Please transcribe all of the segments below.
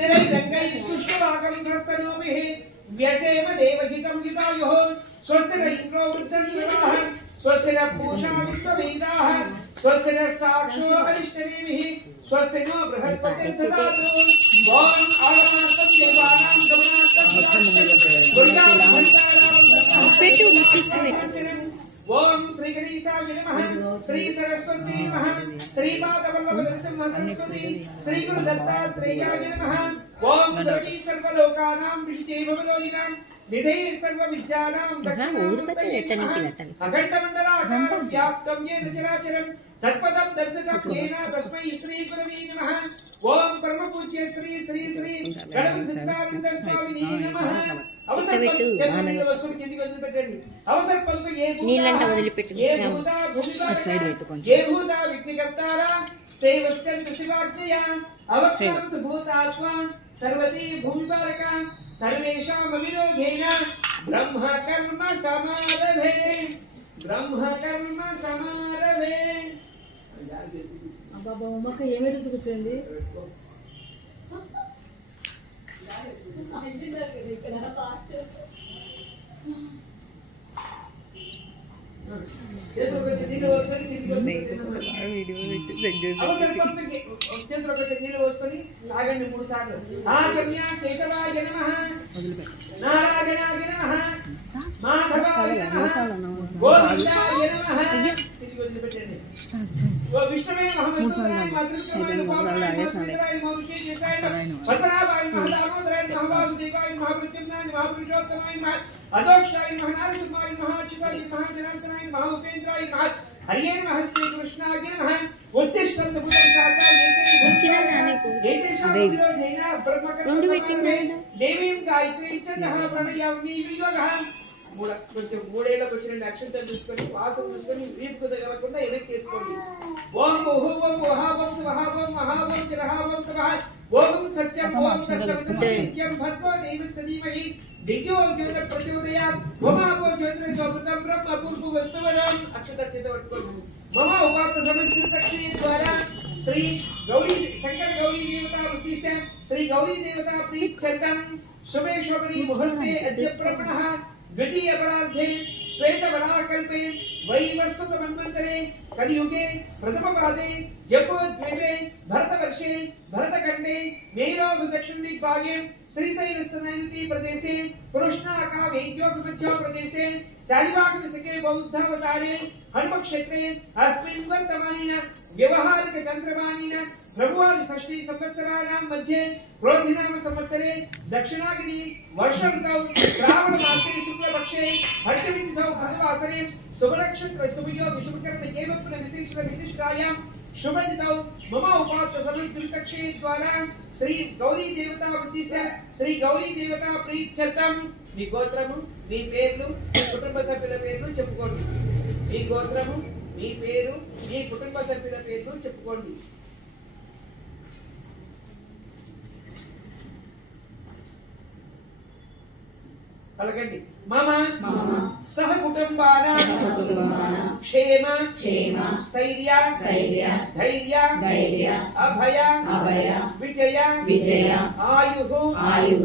स्थिरैरङ्गैस्तुष्टवागं धस्तनोभिः व्यसेम देवहितं हितायुः स्वस्ति न इन्द्रो वृद्धश्रवाः स्वस्ति न पूषा विश्ववेदाः स्वस्ति न साक्षो अरिष्टनेमिः स्वस्ति नो बृहस्पतिर्दधातु ॐ आगमार्थं देवानां गमनार्थं ओम श्री गणेशाय नमः श्री सरस्वती नमः श्री माधवल्लभदत्तमहंसरस्वती श्री गुरु दत्तात्रेयाय नमः ओम सर्वे सर्वलोकानां विषये भवदोदिनां निधे सर्वविद्यानां अखण्डमण्डलाकारं व्याप्तं येन चराचरं तत्पदं दर्शितं येन तस्मै श्री गुरवे नमः ओम परम पूज्य श्री श्री श्री गणपति सिद्धानंद स्वामी नमः అవసర పలుకు నీళ్ళంట వదిలిపెట్టు భూత విఘ్నకర్తారా భూతాత్మ సర్వతి భూమిపాలక సర్వేషాం విరోధేన బ్రహ్మ కర్మ సమారభే అబ్బా బొమ్మక ఏమేడు కూర్చోండి తాగండి 3 సార్లు ఆచమ్య కేశవాయ నమః నారాయణాయ నమః మాధవాయ నమః గోవిందాయ నమః ఇది వదిలిపెట్టండి ఓ విష్ణువే మహావిష్ణువే మధురస్వాయ పద్మనాభాయ మహాదామోదరాయ మహావాసుదేవాయ మహాప్రత్యుమ్నాయ మహాపురుషోత్తమాయ అదోక్షాయ మహానారసింహాయ మహాచ్యుతాయ మహాజనార్దనాయ మహాఉపేంద్రాయ మహా హరియే నమః శ్రీ కృష్ణాయ నమః ఉత్తిష్టంత పురుషార్థాయ దేవీం గాయత్రీం చందః ప్రణయామి వియోగః కొంచెం 3 ఏళ్ళకి వచ్చిన అక్షంతలు తీసుకొని వాసం తీసుకొని వీపుకు తగలకుండా వెనక్కి తీసుకోండి ఓం ఓం మహావం మహావం మహావం రహావం తవః ఓం సత్యం సత్యం భర్గో దేవస్య ధీమహి దివ్యో జ్యోతిః ప్రచోదయాత్ మమాపో జ్యోతిః సోమృతం బ్రహ్మ పూర్వ వస్తువరం అక్షత చేత పట్టుకోండి మమ ఉపాస సమస్య ద్వారా श्री गौरी शंकर गौरी देवता उद्देश्य श्री गौरी देवता प्रीत्यर्थं शुभे शोभनी मुहूर्ते अद्य प्रपणः द्वितीय परार्धे श्वेत वराकल्पे वैवस्वत मन्वन्तरे कलियुगे प्रथम पादे जम्बोद्वीपे भरतवर्षे भरतखण्डे मेरोग दक्षिण दिग्भागे श्रीशैलस्तनयति प्रदेशे कृष्णाकावेद्योगमध्य प्रदेशे चालिवाग्निसके बौद्धावतारे हनुमक्षेत्रे अस्मिन् वर्तमानेन व्यवहारिक तन्त्रमानेन प्रभुवादि षष्ठी संवत्सराणां मध्ये क्रोधिनाम संवत्सरे दक्षिणाग्नि वर्ष ऋतौ श्रावण मासे शुक्लपक्षे हर्षविंशौ भरवासरे शुभनक्षत्र शुभयोग शुभकर्म एव विशिष्टायां शुभदितौ मम उपास्य समितिर्कक्षे द्वारा श्री गौरी देवता उद्देश्य श्री गौरी देवता प्रीत्यर्थं మీ గోత్రము మీ పేర్లు మీ కుటుంబ సభ్యుల పేర్లు చెప్పుకోండి మీ గోత్రము మీ పేరు మీ కుటుంబ సభ్యుల పేర్లు చెప్పుకోండి పలకండి మమ సహ కుటుంబానాం క్షేమ స్థైర్య ధైర్య అభయ విజయ ఆయు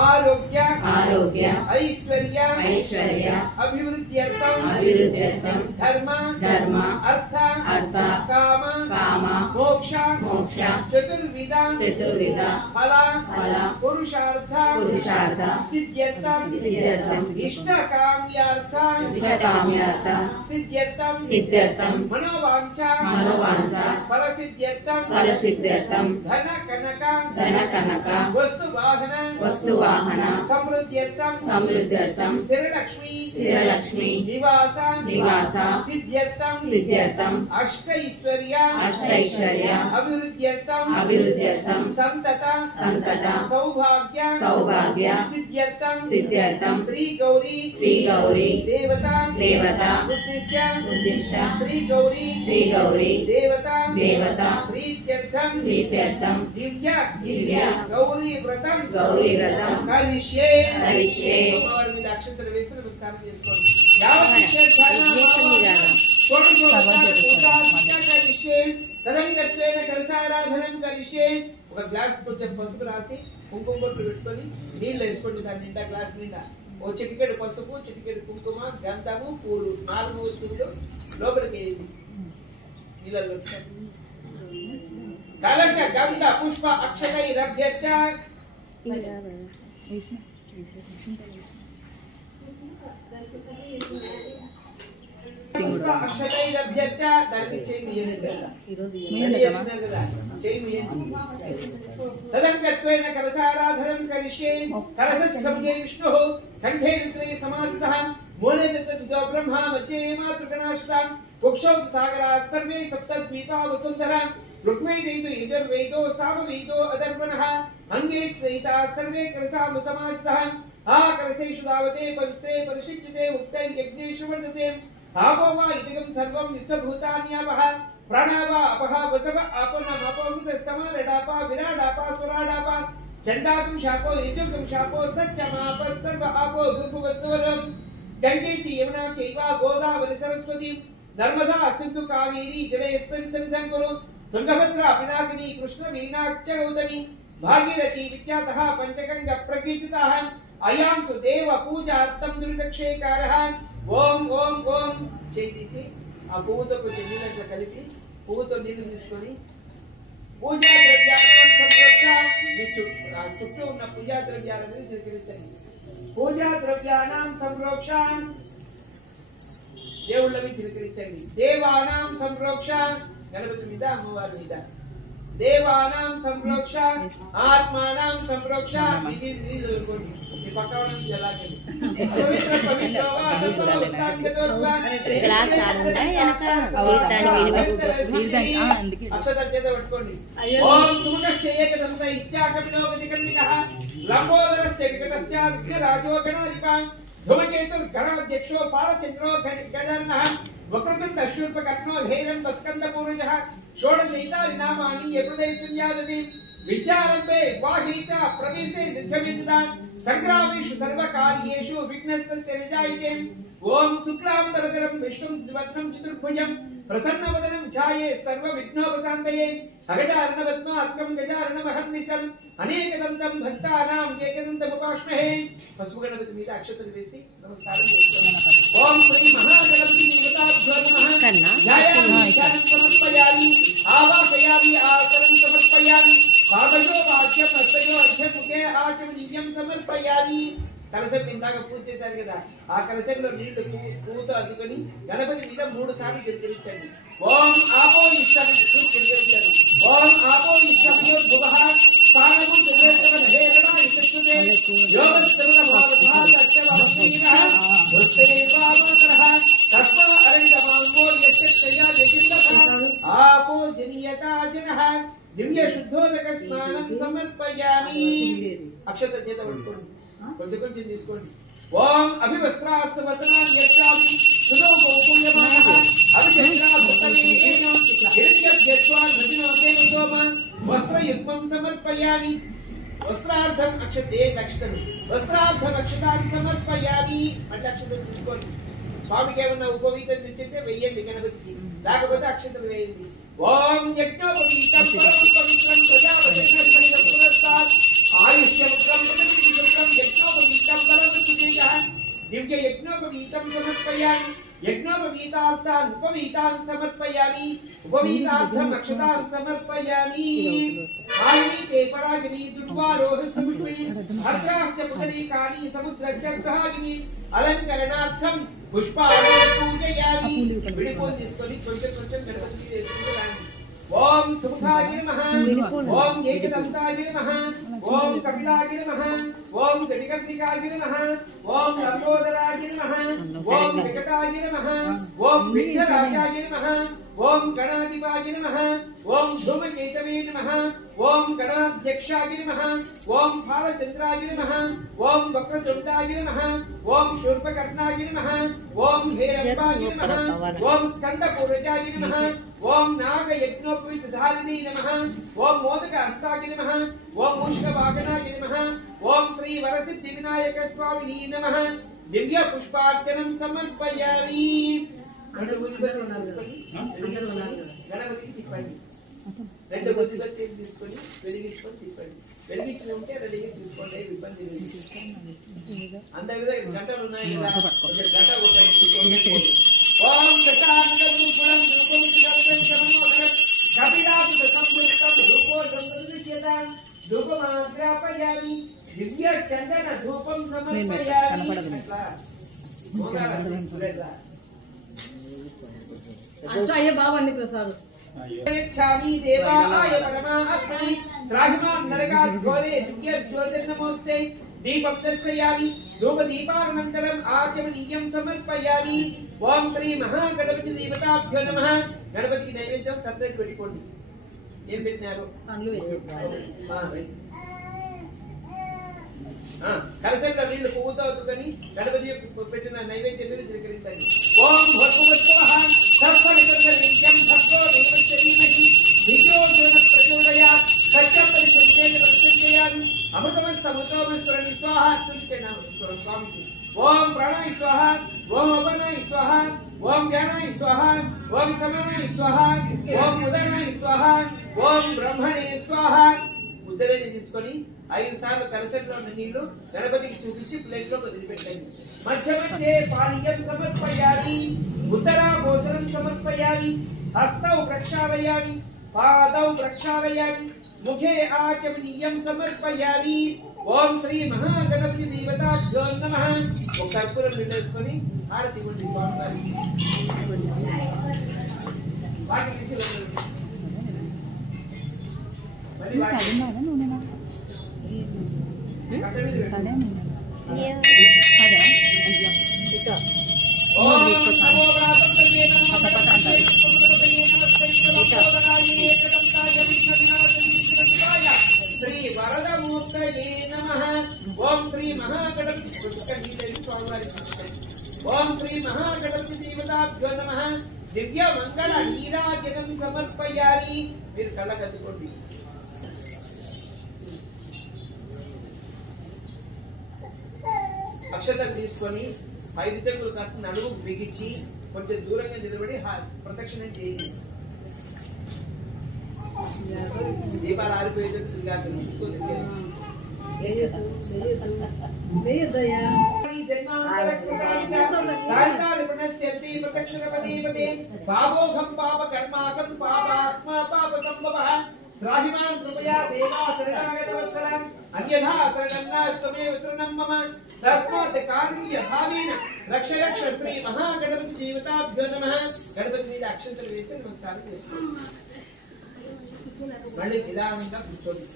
ఆరోగ్య ఐశ్వర్య అభివృద్ధ్యర్థం ధర్మ అర్థ కామ మోక్ష చతుర్విధ ఫల పురుషార్థ సిద్ధ్యర్థం इष्टकाम्यार्थ सिद्ध्यर्थं मनोवांछा फलसिद्ध्यर्थं धन कनक वस्तुवाहन समृद्ध्यर्थं स्थिरलक्ष्मी निवास सिद्ध्यर्थं अष्टैश्वर्य अभिवृद्ध्यर्थं संतत सौभाग्य सिद्ध्यर्थं श्री गौरी देवता उद्दिश्य श्री गौरी देवता प्रीत्यर्थं दिव्य गौरी व्रतं करिष्ये अक्षंतल वेసి నమస్కారం చేసుకోండి తదంగత్వేన కలశారాధనం కరిష్యే. ఒక గ్లాస్ కొంచెం పసుపు రాసి కుంకుమ బొట్లు పెట్టుకొని నీళ్ళు వేసుకోండి దాని నిండా, గ్లాస్ నిండా. ఓ చిటికెడు పసుపు, చిటికెడు కుంకుమ, గంధము, పూలు, 4 వస్తువులు లోపలికి వేయండి నీళ్ళలో. కలశ గంధ పుష్ప అక్షతైరభ్యర్చ. అక్షతైరభ్యర్చ. దానికి తదంగత్వేన కలశారాధనం కరిష్యే. కలశస్సమ్యే విష్ణుః కంఠే రుద్రే సమాసితః మూలే తత్తో బ్రహ్మ మధ్యే మాతృగణాశ్రితాం కుక్షౌ సాగరాः సర్వే సప్తద్వీపా వసుంధరా రుక్మైదైతో యజుర్వేదో సామవేదో అదర్వణః అంగే సహితాः సర్వే కలశాముసమాసితః ఆ కలశేషు దావతే పవిత్రే పరిశుద్ధతే ముక్తై యజ్ఞేషు వర్ధతే ఆపో వా ఇదగం సర్వం నిత్యభూతాన్యాపః ప్రాణావా అపః వసవ ఆపన్నమపమృతస్తమ రడాపా విరాడాపా సురాడాపా చండాకం శాపో యజుగం శాపో సత్యమాప సర్వ ఆపో దుర్భువస్వరం గంగే చ యమునా చైవ గోదావరి సరస్వతి నర్మదా సింధు కావేరీ జలేస్మిన్ సన్నిధం కురు తుంగభద్రా పినాకిని కృష్ణ వీణాక్ష గౌతమి భాగీరథి విఖ్యాతః పంచగంగ ప్రకీర్తితః అయాం తు దేవ పూజార్థం దురితక్షేకారః. ఓం ఓం ఓం చేయి తీసి ఆ పువ్వుతో కొంచెం నీళ్ళట్లో కలిపి పువ్వుతో నీళ్లు తీసుకొని పూజా ద్రవ్యాలను సంరక్ష. మీ చుట్టూ ఉన్న పూజా ద్రవ్యాలను స్వీకరించండి. పూజా ద్రవ్యానాం సంరక్ష. దేవుళ్ళని స్వీకరించండి. దేవానాం సంరక్ష. గణపతి మీద, అమ్మవారి మీద. దేవానాం సంరక్ష. ఆత్మానాం సంరక్ష. ఇది చదువుకోండి. మీ పక్క వాళ్ళని అలాగే అక్షత చేత పట్టుకోండి. ఓం సుముఖక్షేకదంత ఇత్యాకపిలోపతికన్నికః లంబోదరస్య వికటస్య విఘ్నరాజో గణాధిపః ధూమకేతుర్గణాధ్యక్షో పాలచంద్రో గజాననః వక్రతుండ శూర్పకర్ణో ధైర్యం స్కందపూర్వజః షోడశైతాని నామాని యపృదైతున్యాదవి విద్యారంభే వాహీ చ ప్రవేశే నిర్గమితాన్ సంగ్రామేషు సర్వకార్యేషు విఘ్నస్తస్య నిజాయితే. ఓం శుక్లాంబరధరం విష్ణుం ద్వివర్ణం చతుర్భుజం ప్రసన్నవదనం ఛాయే సర్వ విఘ్నోపశాంతయే అగజార్ణవద్మార్కం గజార్ణమహర్నిశం అనేకదంతం భక్తానాం ఏకదంతముపాస్మహే. పసుపు గణపతి మీద అక్షతలు వేసి నమస్కారం చేస్తున్నాం. ఓం శ్రీ మహాగణపతి నిమతాభ్యో నమః. ధ్యాయామి సమర్పయామి ఆవాహయామి ఆకరం సమర్పయామి పాదయో వాక్యం హస్తయో అధ్యముఖే ఆచమనీయం సమర్పయామి. కలశం ఇందాక పూజ చేశారు కదా, ఆ కలశంలో నీళ్లు పువ్వుతో అద్దుకొని గణపతి మీద 3 సార్లు గిరిగించండి. ఓం ఆపో ఇష్టం గిరిగించండి. ఓం ఆపో ఇష్టభ్యో భువః స్థానము దుర్వేత్తమ హేరణ ఇష్టతే యోగస్తరుణ భావః తచ్చవహీనః వృత్తేవావసరః తస్మ అరంగమాంగో యచ్చయ్యా జగిల్లః ఆపో జనియతా జనః దివ్య శుద్ధోదక స్నానం సమర్పయామి. అక్షత చేత పట్టుకోండి, కొంచెం కొంచెం తీసుకోండి. ఓం అభివస్త్రాస్తు వసనాన్ యచ్చామి సుదోపో పూయమానః అభిషేకాభూతమేన హిరణ్యభ్యత్వాన్ భజనోతేన సోమాన్ వస్త్రయుగ్మం సమర్పయామి. వస్త్రార్థం అక్షతే అక్షతలు వస్త్రార్థం అక్షతాన్ని సమర్పయామి. అంటే అక్షతలు తీసుకోండి. స్వామికి ఏమన్నా ఉపవీతం తెచ్చితే వెయ్యండి గణపతికి, లేకపోతే అక్షతలు వేయండి. ఓం యజ్ఞోపవీతం పరమం పవిత్రం ప్రజాపతిర్మణిరం పునస్తాత్ ఆయుష్యముద్రం ప్రతిశుద్రం యజ్ఞోపవీతం పరమస్తుతేజః దివ్య యజ్ఞోపవీతం సమర్పయామి. యజ్ఞోపవీతార్థాన్ ఉపవీతాన్ సమర్పయామి. ఉపవీతార్థం అక్షతాన్ సమర్పయామి. ఆయుతే పరాగిని దుర్వారోహస్తముష్మిని హర్షాక్ష పుటరీకాని సముద్రజగ్రహాగిని అలంకరణార్థం పుష్పాలు పూజయామి. విడిపోని తీసుకొని కొంచెం కొంచెం గణపతికి వేసుకుంటాను. ఓం సుముఖాయ నమః. ఓం ఏకదంతాయ నమః. ఓం కపిలాయ నమః. ఓం గణికర్ణికాయ నమః. ఓం లంబోదరాయ నమః. ఓం వికటాయ నమః. ఓం విఘ్నరాజాయ నమః. ఓం గణాధిపాయ నమః. ఓం ధూమకేతవే నమః. ఓం గణాధ్యక్షాయ నమః. ఓం బాలచంద్రాయ నమః. ఓం వక్రతుండాయ నమః. ఓం శూర్పకర్ణాయ నమః. ఓం హేరంబాయ నమః. ఓం స్కందపూర్వజాయ నమః. ఓం నాగయజ్ఞోపవితధారిణే నమః. ఓం మోదక హస్తాయ నమః. ఓం మూషికవాహనాయ నమః. ఓం శ్రీ వరసిద్ధి వినాయక స్వామినే నమః. దివ్య పుష్పార్చనం సమర్పయామి. గణపతికి తిప్పండి. రెండు కొద్దిగా తీసుకొని వెలిగించుకొని తిప్పండి. వెలిగించి ఉంటే రెడీగా తీసుకోండి, ఇబ్బంది లేదు. అంతే విధంగా గంటలు ఉన్నాయి కదా, గంట కొట్టండి. ఓం ధూపమాగ్రాపయామి దివ్య చందన ధూపం సమర్పయామి. అట్లా అయ్యే బాబండి ప్రసాద్ క్షామి దేవాయ పరమాత్మని త్రాహిమాం నరకాత్ ఘోరే దివ్య జ్యోతిర్నమోస్తే దీపం దర్శయామి ధూప దీపానంతరం ఆచమనీయం సమర్పయామి. ఓం శ్రీ మహాగణపతి దేవతాభ్యో నమః. గణపతికి నైవేద్యం సపరేట్ పెట్టుకోండి. ఏం పెట్టినారు? పండ్లు కలసంలో నీళ్లు పువ్వుతో అవుతుందని గణపతి పెట్టిన నైవేద్యం మీద స్వీకరించండి. ఓం భర్గవస్వః సర్వనిత్యం భర్గో దేవశ్రీమహి దిజో జ్యోతి ప్రచోదయాత్ సత్యం పరిశుద్ధేన ప్రతిష్ఠయామి అమృతమస్తమృతోమస్వరం స్వాహా స్వామి స్వామికి. ఓం ప్రాణాయ స్వాహ, ఓం అపనాయ స్వాహ, ఓం జ్ఞానాయ స్వాహ, ఓం సమనాయ స్వాహ, ఓం ఉదయనాయ స్వాహ, ఓం బ్రహ్మణే స్వాహ. ముద్దలని తీసుకొని 5 సార్లు కలశంలో ఉన్న నీళ్లు గణపతికి చూపించి ప్లేట్ లో వదిలిపెట్టండి. మధ్య మధ్య పానీయం సమర్పయామి ఉత్తరాభోజనం సమర్పయామి హస్తౌ ప్రక్షాళయామి పాదౌ ప్రక్షాళయామి ముఖే ఆచమనీయం సమర్పయామి. ఓం శ్రీ మహాగణపతి దేవతాభ్యో నమః. ఒక కర్పూరం పెట్టేసుకొని హారతి ఇవ్వండి స్వామివారికి. వాటికి ఇచ్చి వెళ్ళండి. మళ్ళీ వాటి శ్రీ వరదమూర్తయే నమః. ఓం శ్రీ మహాగణపతి ఓం శ్రీ మహాగణపతి దేవతాభ్యో నమః. దివ్య మంగళ నీరాజనం సమర్పయామి. మీరు కళ్ళకద్దుకోండి. అక్షతలు తీసుకొని 5 తెగులు కాస్త నడుము బిగించి కొంచెం దూరంగా నిలబడి ప్రదక్షిణం చేయండి. దీపాలు ఆరిపోయేటట్టు తిరిగారు. పాపోఘం పాప కర్మాకం పాపాత్మా పాప సంభవః రాహిమాం కృపయా దేవా శరణాగతవత్సలం అన్యథా శరణన్నాస్తమేవ శరణం మమ తస్మాత్ కారుణ్య భావేన రక్ష రక్ష శ్రీ మహాగణపతి దేవతాభ్యో నమః. గణపతి మీద అక్షంతలు వేసి నమస్కారం చేసుకోండి. మళ్ళీ నిదానంగా కూర్చోండి.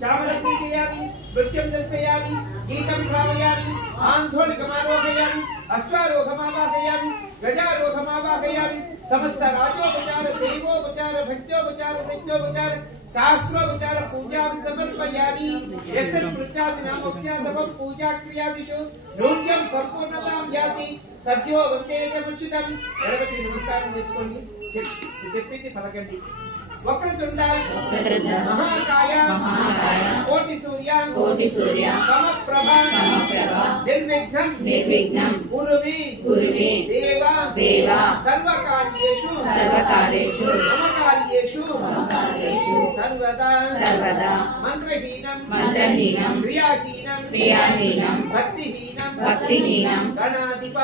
చామరం పూజయామి నృత్యం దర్శయామి గీతం శ్రావయామి ఆందోళికమారోహయామి అశ్వారోహమావాహయామి గజారోహమావాహయామి సమస్త రాజోపచార దేవోపచార భక్త్యోపచార సత్యోపచార శాస్త్రోపచార పూజాం సమర్పయామి. యస్య స్మృత్యాది నామోక్త్యాదవ పూజా క్రియాదిషు నృత్యం సంపూర్ణతాం యాతి సద్యో వందే సముచితం. గణపతి నమస్కారం చేసుకోండి. చెప్పింది పలకండి. వక్రతుండ మహాకాయ కోటి సూర్య సమప్రభ నిర్విఘ్నం కురుమి దేవ సర్వకార్యేషు మమ కార్యేషు సర్వదా మంత్రహీనం క్రియాహీనం భక్తిహీనం గణాధిప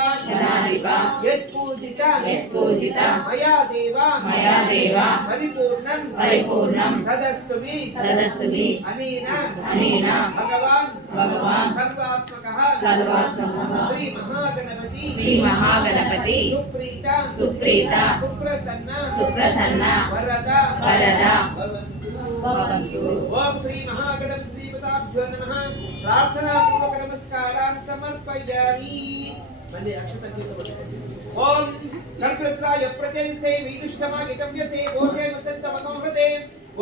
యత్పూజిత మయా దేవ పరిపూర్ణం తదస్తుమి అనేన భగవాన్ సర్వాత్మకః శ్రీ మహాగణపతి సుప్రీత సుప్రసన్న వరద భవంతు. ఓం శ్రీ మహాగణపతి దేవతాభ్యో నమః. ప్రార్థనా పూర్వక నమస్కారాన్ సమర్పయామి. మళ్ళీ అక్షత ఓం చక్రస్రాయ ప్రత్యస్తే వీనుష్ఠమాగితవ్యసే భోజే వసంత మనోహృతే.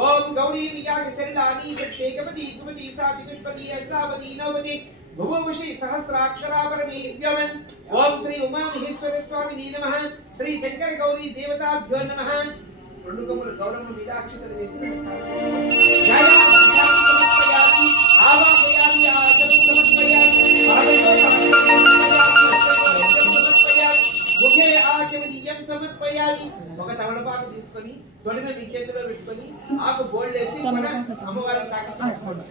ఓం గౌరీ వియాగ శరణాని దక్షేకపతి కుమతి సాతి దుష్పతి అష్టావతి నవతి భువముషి సహస్రాక్షరావరణి వ్యవన్. ఓం శ్రీ ఉమామహేశ్వర స్వామిని నమః. శ్రీ శంకర గౌరీ దేవతాభ్యో నమః. రెండు కమ్ముల గౌరమ్మ మీద అక్షతలు వేసి ముఖే ఆచమనీయం సమర్పయామి. సమర్పయామి. ఒక తమలపాకు తీసుకొని తొడిన నీ చేతిలో పెట్టుకొని ఆకు బోల్డ్ వేసి అమ్మవారికి తాకించుకోండి.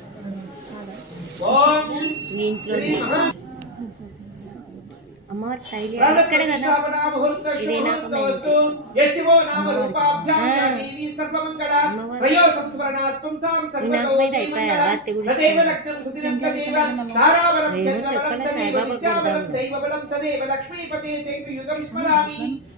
ఓం శ్రీ మహా అమ్మవారి శైలి ఇక్కడ కదా ఇదేనా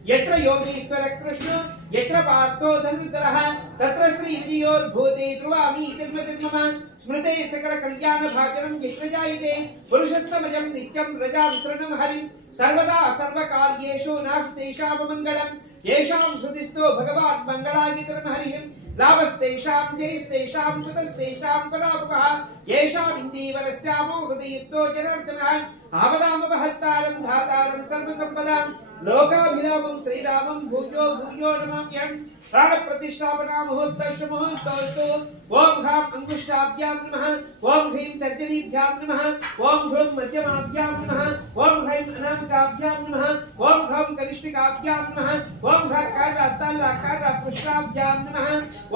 यत्र योगीश्वर कृष्ण यत्र पार्थो धनुर्धरः तत्र श्री विजयोर्भूते ध्रुवामि तिर्मतिर्मम स्मृते सकल कल्याण भाजनं यत्र जायते पुरुषस्तमजं नित्यं रजा विसरणं हरिं सर्वदा सर्वकार्येषु नास्तेषाममङ्गलं येषां हृदिस्थो भगवान् मङ्गलागितरं हरिं लाभस्तेषां जयस्तेषां सुतस्तेषां पराभवः येषां इन्दीवरस्यामो हृदयस्थो जनार्दनः आवदामवहर्तारं धातारं सर्वसम्पदां लोकाभिरामं श्रीरामं भूयो भूयो नमाम्यहं प्राण प्रतिष्ठापना मुहूर्तस्य मुहूर्तस्तु ओम ह्रां अंगुष्ठाभ्यां नमः ओम ह्रीं तर्जनीभ्यां नमः ओम ह्रूं मध्यमाभ्यां नमः ओम ह्रीं अनामिकाभ्यां नमः ओम ह्रौं कनिष्ठिकाभ्यां नमः ओम ह्रां पुष्पाभ्यां नमः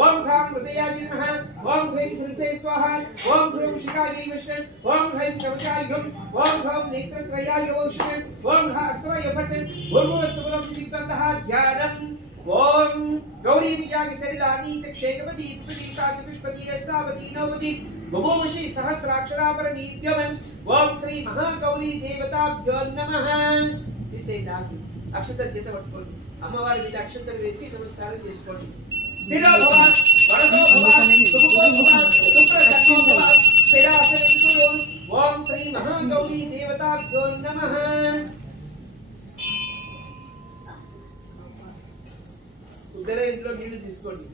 ओम ह्रां हृदयाय नमः ओम ह्रीं श्रीते स्वाहा ओम ह्रूं शिखायै विष्णु ओम ह्रीं कवचाय हुं ओम ह्रौं नेत्रत्रयाय ओष्ण ओम ह्रां अस्त्राय भट्ट भूर्भुवस्सुबलं दिग्बन्धः ध्यानम् ओम गौरी विजय सरिलानी क्षेत्रपति त्रिपुटी चतुष्पति अष्टावती नवपति भुवोमशी सहस्राक्षरापर नीत्यमन् ओम श्री महागौरी देवताभ्यो नमः इसे दागी अक्षतर చేత పట్టుకోండి అమ్మవారి మీద అక్షతలు వేసి నమస్కారం చేసుకోండి స్థిర భవ వరదో భవ సుఖో భవ సుప్రసన్నో భవ స్థిరాసనంతో ఓం శ్రీ महागौरी देवताभ्यो नमः उधरे इंట్లో నీళ్లు తీసుకోండి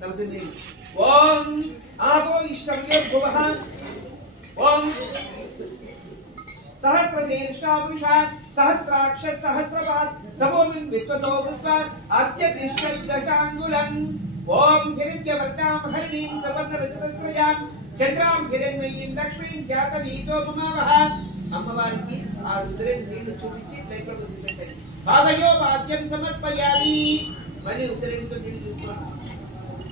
తలసింది ఓం ఆపో ఇష్టమ్య భువః ఓం सहस्रदेशाविष सहस्राक्ष सहस्रपाद समोमिन् विश्वतो भूत्वा अत्यतिष्ठदशाङ्गुलम् ओम हिरण्यवर्णां हरिणीं प्रपन्नरजतस्रजां चन्द्रां हिरण्मयीं लक्ष्मीं जातवीतो ममावः అమ్మవారికి ఆ రుద్రే నీళ్లు చూపించి ప్లేట్లో పెట్టండి పాదయో వాద్యం సమర్పయామి మళ్ళీ ఉత్తరేంతో నీళ్లు చూసుకోండి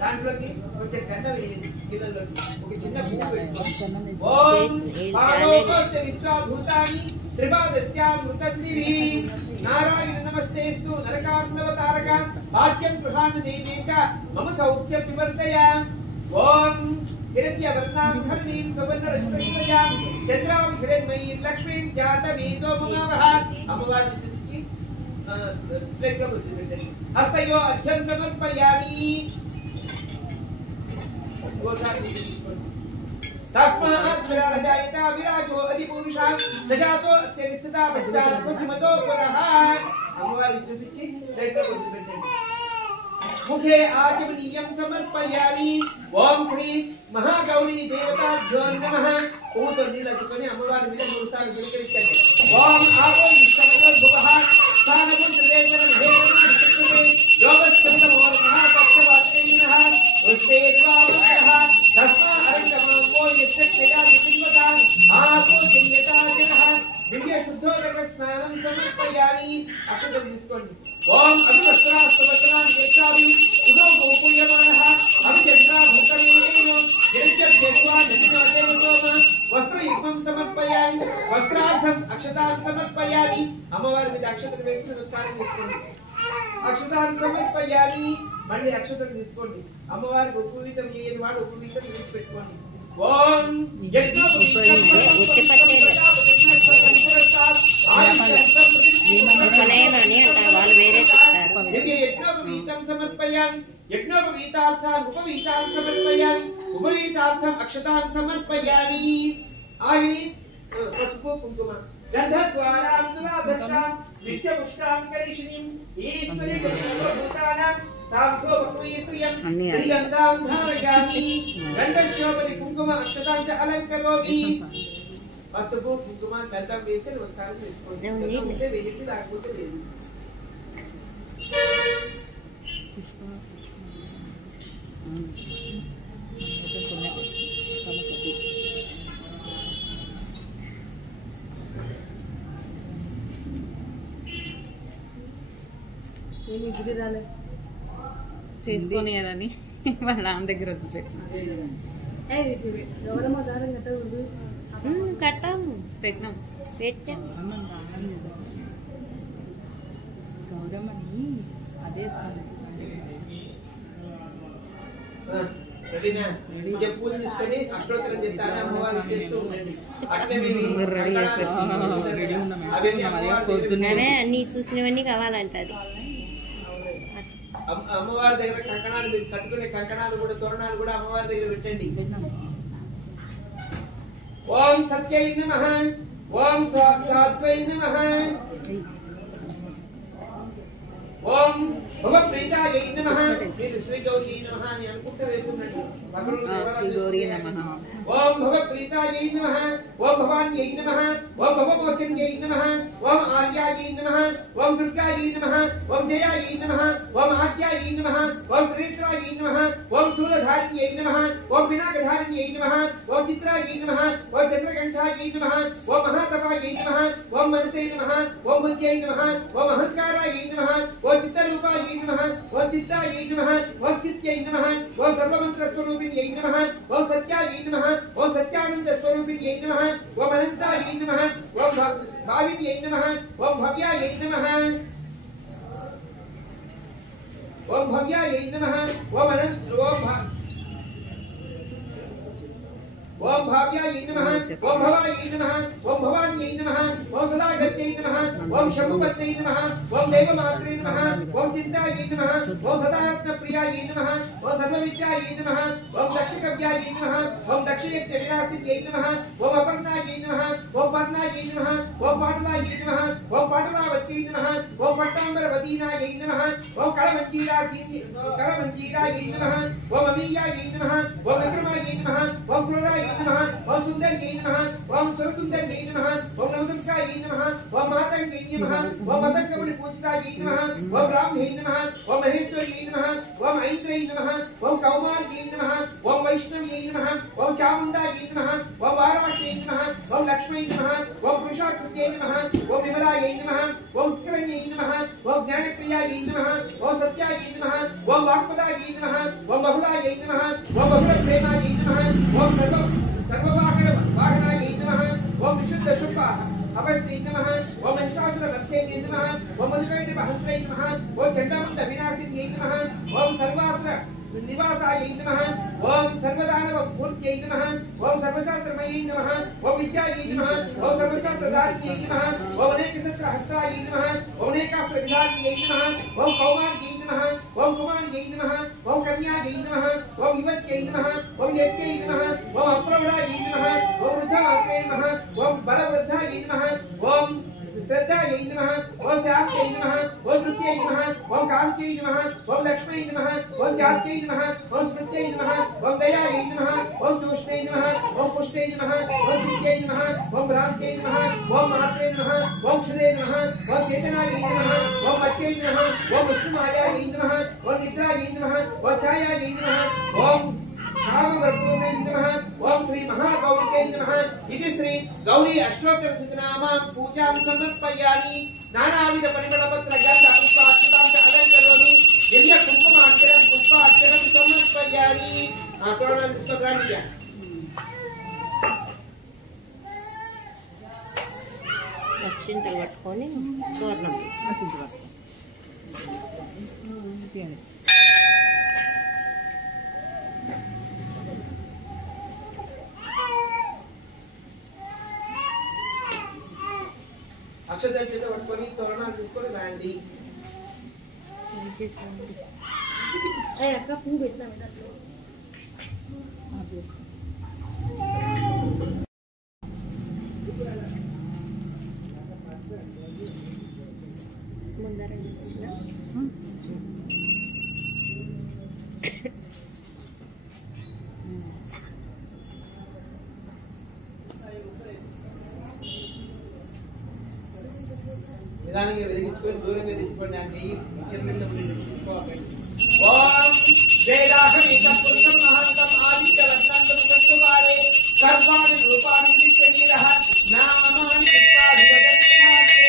దాంట్లోకి కొంచెం గంధ వేయండి నీళ్ళలోకి ఒక చిన్న పువ్వు పెట్టుకోండి ఓం పాదోపస్య విశ్వభూతాని త్రిపాదస్యామృతందివి నారాయణ నమస్తేస్తు నరకార్ణవతారక వాక్యం గృహాణ దేవేశ మమ సౌఖ్యం వివర్ధయ ఓం हिरण्यवर्णां हरिणीं सुवर्णरजतस्रजां चन्द्रां हिरण्मयीं लक्ष्मीं जातवीतो ममावः अम्मवारी स्तुति प्लेटलो పెట్టండి హస్తయో అర్ఘ్యం సమర్పయామి ఓసారి తస్మాత్ విరాజాయిత విరాజో అధిపురుషా సజాతో అత్యనిష్ఠితా పశ్చాత్ పుష్మతో పురః అమ్మవారి స్తుతి ప్లేటలో పెట్టండి मुखे आचमनीयं समर्पयामि ओम श्री महागौरी देवताभ्यो नमः ऊत नीलचुकने अम्मवारी మీద మూడు సార్లు గిరికించండి ఓం ఆపో విశ్వమయోర్భువః స్థానపుంజలేవన హేరముద్రికృతే యోగస్కందమోర్మః పక్షవాత్రేణః ఉత్తేజ్వావః తస్మా అరంగమో యక్షక్రియా వికుంభతా ఆపో జయతాజనః దివ్య శుద్ధోదక స్నానం సమర్పయామి అక్షతలు తీసుకోండి ఓం అదువస్త్రాస్తవత్రాన్ ఏకావి ఉదో పూయమానః అవిజంతా భూతమేనో జర్జద్యస్వా నదినాదేవతోమ వస్త్రయుగ్మం సమర్పయామి వస్త్రార్థం అక్షతాన్ సమర్పయామి అమ్మవారి మీద అక్షతలు వేసి నమస్కారం చేసుకోండి అక్షతాన్ సమర్పయామి మళ్ళీ అక్షతలు తీసుకోండి అమ్మవారికి ఉపవీతం చేయని వాడు ఉపవీతం తీసి పెట్టుకోండి ఓం వాళ్ళు వేరే చెప్తారు యజ్ఞోపవీతం సమర్పయామి యజ్ఞోపవీతార్థాన్ ఉపవీతాన్ సమర్పయామి ఉపవీతార్థం అక్షతాన్ సమర్పయామి ఆయిని పసుపు కుంకుమ గంధద్వారాం దురాధర్షాం నిత్యపుష్టాం కరిషిణీం ఈశ్వరీ సర్వభూతానాం తాంతో భక్వీశ్రియం శ్రీగంధాం ధారయామి గంధశోభని కుంకుమ అక్షతాం చ అలంకరోమి పసుపు కుంకుమ గంధం వేసి నమస్కారం చేసుకోండి ఉంటే వేసి లేకపోతే లేదు నేను ఇంటికి రాలే చేసుకునేదని వాళ్ళ నాన్న దగ్గర వద్దు ఎవరమ్మా దారం కట్టకూడదు కట్టాము పెట్టాం గౌరమ్మని అదే రెడీనా? ఇంకే పూలు తీసుకొని అష్టోత్తరం చెప్తాను అమ్మవారు చేస్తూ ఉండండి. అట్లే అవే అన్ని చూసినవన్నీ కావాలంటది అమ్మవారి దగ్గర కంకణాలు కట్టుకునే కంకణాలు కూడా తోరణాలు కూడా అమ్మవారి దగ్గర పెట్టండి. ఓం సత్యై నమః, ఓం సాత్వై నమః, ఓం భవ ప్రీతాయై నమః. మీరు శ్రీ గౌరీ నమః అని అనుకుంటూ వేస్తుండండి. శ్రీ గౌరీ నమః. ఓం భవ ప్రీతాయై నమః, ఓం భవాన్యై నమః, ఓం భవమోచన్యై నమః, ఓం ఆర్యాయై నమః, ఓం దుర్గాయై నమః, ఓం జయాయై నమః, ఓం ఆద్యాయై నమః, ఓం త్రినేత్రాయై నమః, ఓం శూలధారిణ్యై నమః, ఓం పినాకధారిణ్యై నమః, ఓం చిత్రాయై నమః, ఓం చంద్రకంఠాయై నమః, ఓం మహాతపాయై నమః, ఓం మనసే నమః, ఓం బుద్ధ్యై నమః, ఓం అహంకారాయై నమః, ఓం చిత్తరూపాయై నమః, ఓం చిత్తాయై నమః, ఓం చిత్యై నమః, ఓం సర్వమంత్రస్వరూపిణ్యై నమః, ఓం సత్యాయై నమః, ఓం సత్యానంద స్వరూపిణ్యై నమః, ఓం అనంతాయై నమః, ఓం భావిన్యై నమః, ఓం భవ్యాయై నమః, ఓం భవ్యాయై నమః, ఓం ఓం భావ్యాయై నమః, ఓం భవాయై నమః, ఓం భవాన్యై నమః, ఓం సదాగత్యై నమః, ఓం శంభుపత్యై నమః, ఓం దేవమాత్రే నమః, ఓం చింతాయై నమః, ఓం సదాత్మప్రియాయై నమః, ఓం సర్వవిద్యాయై నమః, ఓం దక్షకవ్యాయై నమః, ఓం దక్షయజ్ఞ వినాశిన్యై నమః, ఓం అపర్ణాయై నమః, ఓం పర్ణాయై నమః, ఓం పాటలాయై నమః, ఓం పాటలావత్యై నమః, ఓం పట్టాంబరవదీనాయై నమః, ఓం కళమంజీరాయై నమః, ఓం అమీయాయై నమః, ఓం విక్రమాయై నమః, ఓం క్రూరాయై నమః, ఓం సుందర్యై నమః, ఓం సురసుందర్యై నమః, ఓం నవదుర్గాయై నమః, ఓం మాతంగై నమః, ఓం మతంకముని పూజితాయై నమః, ఓం బ్రాహ్మ్యై నమః, ఓం మహేశ్వర్యై నమః, ఓం ఐంద్రై నమః, ఓం కౌమార్యై నమః, ఓం వైష్ణవ్యై నమః, ఓం చాముండాయై నమః, ఓం వారాహ్యై నమః, ఓం లక్ష్మై నమః, ఓం పురుషాకృత్యై నమః, ఓం విమలాయై నమః, ఓం విక్రమ్యై నమః, ఓం జ్ఞానప్రియాయై నమః, ఓం సత్యాయై నమః, ఓం వాక్పదాయై నమః, ఓం బహుళాయై నమః, ఓం బహుళప్రేమాయై నమః, ఓం సర్వవాహనాయై నమః, ఓం విశుద్ధ శుభ అవస్థై నమః, ఓం నిశాసురవత్సై నమః, ఓం మధుకైట మహంత్రై నమః, ఓం చండాముండ వినాశిన్యై నమః, ఓం సర్వాసుర నివాసాయై నమః, ఓం సర్వదానవ మూర్త్యై నమః, ఓం సర్వశాస్త్రమయై నమః, ఓం విద్యాయై నమః, ఓం సర్వశాస్త్రధారిణ్యై నమః, ఓం అనేకశస్త్రహస్తాయై నమః, ఓం అనేకాస్త్ర విధారిణ్యై నమః, ఓం కౌమార్యై నమః, ఓం కుమార్యై నమః, ఓం కన్యాయై నమః, ఓం యువత్యై నమః, ఓం యజ్ఞై నమః, ఓం అప్రవరాయై నమః, ఓం వృద్ధాయై నమః, ఓం బలవృద్ధాయై నమః, ఓం శ్రద్ధాయై నమః, ఓం శాంత్యై నమః, ఓం తృప్త్యై నమః, ఓం కాంత్యై నమః, ఓం లక్ష్మై నమః, ఓం చాత్యై నమః, ఓం స్మృత్యై నమః, ఓం దయాయై నమః, ఓం తూష్ణై నమః, ఓం పుష్పై నమః, ఓం శిత్యై నమః, ఓం భ్రాంత్యై నమః, ఓం మాత్రే నమః, ఓం క్షురే నమః, ఓం చేతనాయై నమః, ఓం మత్యై నమః, ఓం విష్ణుమాయాయై నమః, ఓం నిద్రాయై నమః, ఓం ఛాయాయై నమః, ఓం కామవర్గోమై నమః, ఓం శ్రీ మహాగౌర్యై నమః. ఇది శ్రీ గౌరీ అష్టోత్తర శతనామాం పూజాం సమర్పయామి. నానావిధ పరిమళపత్ర గంధ పుష్పార్చనాంత అలంకరోమి దివ్య కుంకుమార్చనం పుష్పార్చనం సమర్పయామి. తోరణం తీసుకురండి. అక్షింతలు పట్టుకొని తోరణం అక్షతలు చేత పట్టుకొని తోరణాలు తీసుకొని రండి. అక్క పువ్వు పెట్టినా ముందర నిలిచిన నిదానంగా వెలిగించుకొని దూరంగా తిప్పుకోండి. అంటే ఈ చిన్న ఓం వేదాహమేకం పురుషం మహాంతం ఆదిత్య రత్నాంతం సత్యవారే సర్వాణి రూపాణి నిత్యనీరః నామాని పుష్పాధి జగన్నాథే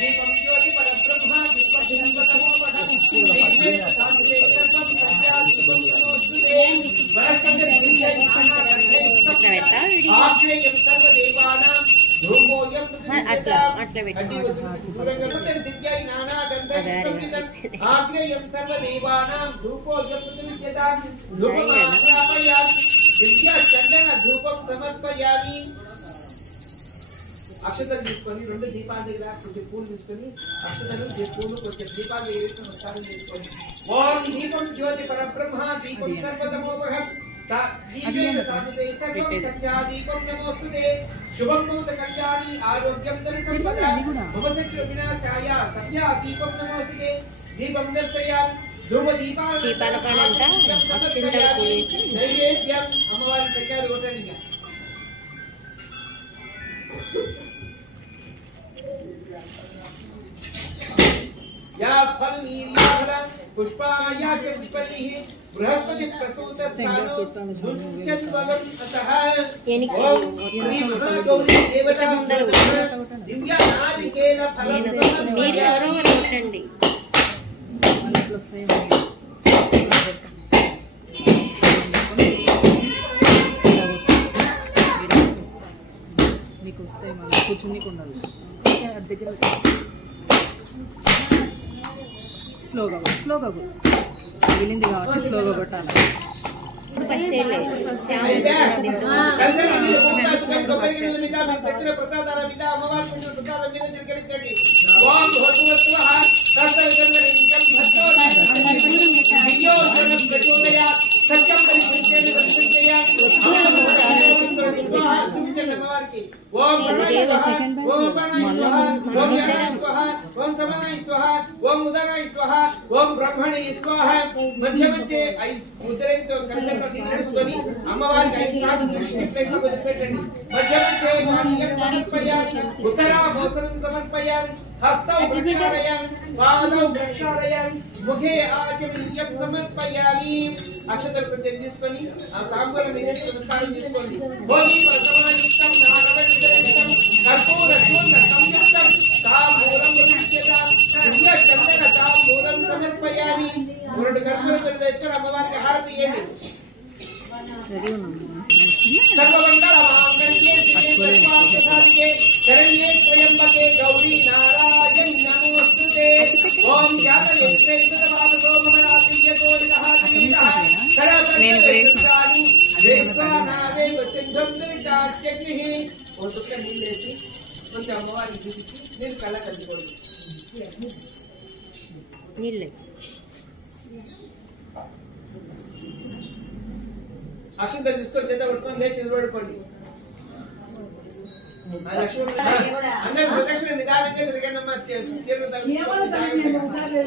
దీపం జ్యోతి పరబ్రహ్మ దీపం దినంబతమో పఠం అట్లా అట్లా పెట్టుకోవాలి. అక్షతలు తీసుకొని 2 దీపాల దగ్గర కొంచెం పూలు తీసుకొని అక్షతలు పూలు కొంచెం దీపాలు వేసి నమస్కారం చేసుకోండి. ఓం దీపం జ్యోతి పరబ్రహ్మ దీపం సర్వతమోపహం దీపం నమోస్తుతే శుభం భూత కళ్యాణి ఆరోగ్యం ధనసంపద మమ శత్రు వినాశాయ సత్య దీపం నమోస్తుతే దీపం దర్శయామి ధూమ దీపాల కాడంట అక్షింతలు పూలేసి నైవేద్యం అమ్మవారి దగ్గర కొట్టండి. या फल नीला पुष्पाया च पुष्पलिः बृहस्पति प्रसूत स्थानो मुच्चत्वगं अतः ओम श्री महागौरी देवता दिव्य नारिकेल फलं మీరు ఎవరో కొట్టండి. మీకు వస్తాయి మళ్ళీ కూర్చుని ఉండాలి. దగ్గర స్లోగా వెళ్ళింది కాబట్టి స్లోగా కొట్టాలి. ఫస్ట్ मुखे आचमनीयं समर्पयामि. अक्षतल కొంచెం తీసుకొని ఆ తాంబూలం మీద నమస్కారం చేసుకోండి. భోగి ప్రసవనయుక్తం నాగవనితం కర్పూర శూన్య సంయుక్తం తాంబూలం విద్యతాం దివ్య చందన తాంబూలం సమర్పయామి. 2 కర్పూరం వేసుకొని అమ్మవారికి హారతి ఇవ్వండి. రెడీ ఉన్నాం. सर्वमंगल मांगल्ये शिवे सर्वार्थसाधिके शरण्ये त्र्यंबके गौरी नारायणी नमोस्तुते. ओम यादवेन्द्रे सर्वावतो ममरात्रियतो निदः कनीलः सरस्वती वेश्वानादे वचिन्दं निर्दास्यग्निः. और दुःख नीलेसी కొంచెం అమ్మవారికి చూపించి నేను కళ్ళ కట్టుకోండి. నీళ్ళే అక్షంతలు తీసుకొని చేత పట్టుకొని లేచి నిలబడుకోండి. అందరూ ప్రదక్షిణ నిదానంగా తిరగండమ్మా.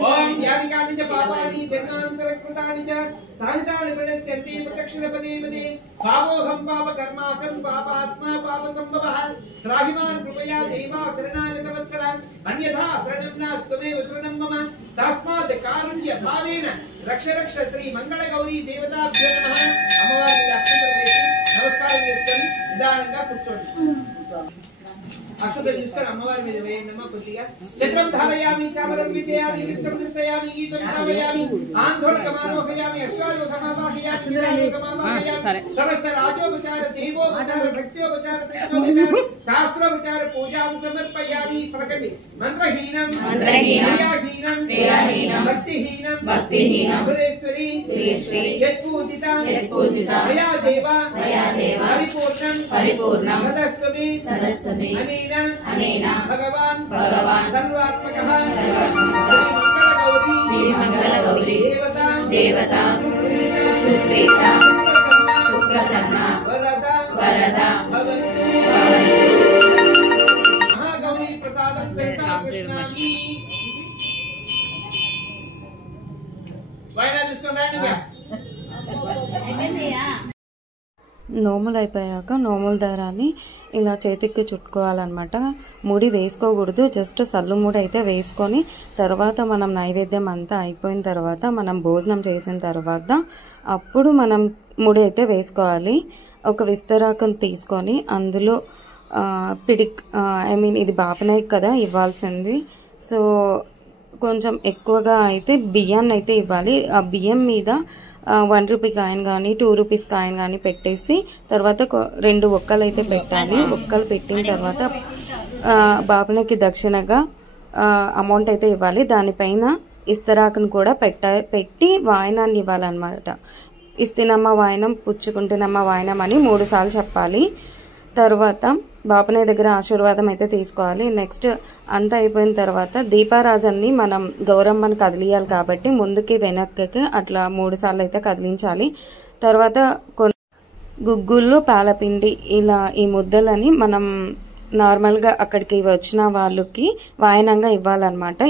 ఓం యానికాని చ పాపాని జన్మాంతరకృతాని చ తాని ప్రణశ్యంతి ప్రదక్షిణ పదే పదే పాపోహం పాప కర్మాకం పాపాత్మా పాప సంభవః త్రాహిమాన్ కృపయా దేవా శరణాగత వత్సల అన్యథా శరణం నాస్త్వమేవ శరణం మమ తస్మాత్ కారుణ్య భావేన రక్ష రక్ష శ్రీ మంగళ గౌరీ దేవతాభ్యో నమః. అమ్మవారికి అక్షంతలు వేసి నమస్కారం చేసుకొని నిదానంగా కూర్చోండి. అక్షతలు తీసుకొని అమ్మవారి మీద వేయండమ్మా. కొద్దిగా చక్రం ధారయామి చామరం విజయామి విత్తం దృష్టయామి గీతం ధారయామి ఆంధోళకమారోహయామి అశ్వారోహమావాహయామి సమస్త రాజోపచార దేవోపచార భక్త్యోపచార సైతోపచార శాస్త్రోపచార పూజాం సమర్పయామి. ప్రకటి మంత్రహీనం క్రియాహీనం భక్తిహీనం సురేశ్వరి యత్పూజితం మయా దేవ పరిపూర్ణం తదస్మి అనేన భగవాన్ సర్వాత్మకః శ్రీ మంగళ గౌరీ దేవత సుప్రీత సుప్రసన్న వరద భవంతు. మహాగౌరీ ప్రసాదం కృష్ణామి. వైనా తీసుకొని రండిగా. నోములు అయిపోయాక నోముల దారాన్ని ఇలా చేతికి చుట్టుకోవాలన్నమాట. ముడి వేసుకోకూడదు, జస్ట్ సల్లు ముడి అయితే వేసుకొని తర్వాత మనం నైవేద్యం అంతా అయిపోయిన తర్వాత మనం భోజనం చేసిన తర్వాత అప్పుడు మనం ముడి అయితే వేసుకోవాలి. ఒక విస్తరాకును తీసుకొని అందులో ఇది బాపనాయక్ కదా ఇవ్వాల్సింది. సో కొంచెం ఎక్కువగా అయితే బియ్యాన్ని అయితే ఇవ్వాలి. ఆ బియ్యం మీద 1 రూపీ కాయిన్ కానీ 2 రూపీస్ కాయిన్ కానీ పెట్టేసి తర్వాత 2 ఒక్కలు అయితే పెట్టాలి. ఒక్కలు పెట్టిన తర్వాత బాపనకి దక్షిణగా అమౌంట్ అయితే ఇవ్వాలి. దానిపైన ఇస్తరాకును కూడా పెట్టి వాయనాన్ని ఇవ్వాలన్నమాట. ఇస్తేనమ్మ వాయనం పుచ్చుకుంటేనమ్మ వాయనం అని 3 సార్లు చెప్పాలి. తర్వాత బాపనయ్య దగ్గర ఆశీర్వాదం అయితే తీసుకోవాలి. నెక్స్ట్ అంతా అయిపోయిన తర్వాత దీపారాజన్ని మనం గౌరమ్మని కదిలియాలి కాబట్టి ముందుకి వెనక్కి అట్లా 3 సార్లు అయితే కదిలించాలి. తర్వాత గుగ్గుళ్ళు పాలపిండి ఇలా ఈ ముద్దలని మనం నార్మల్గా అక్కడికి వచ్చిన వాళ్ళకి వాయనంగా ఇవ్వాలన్నమాట.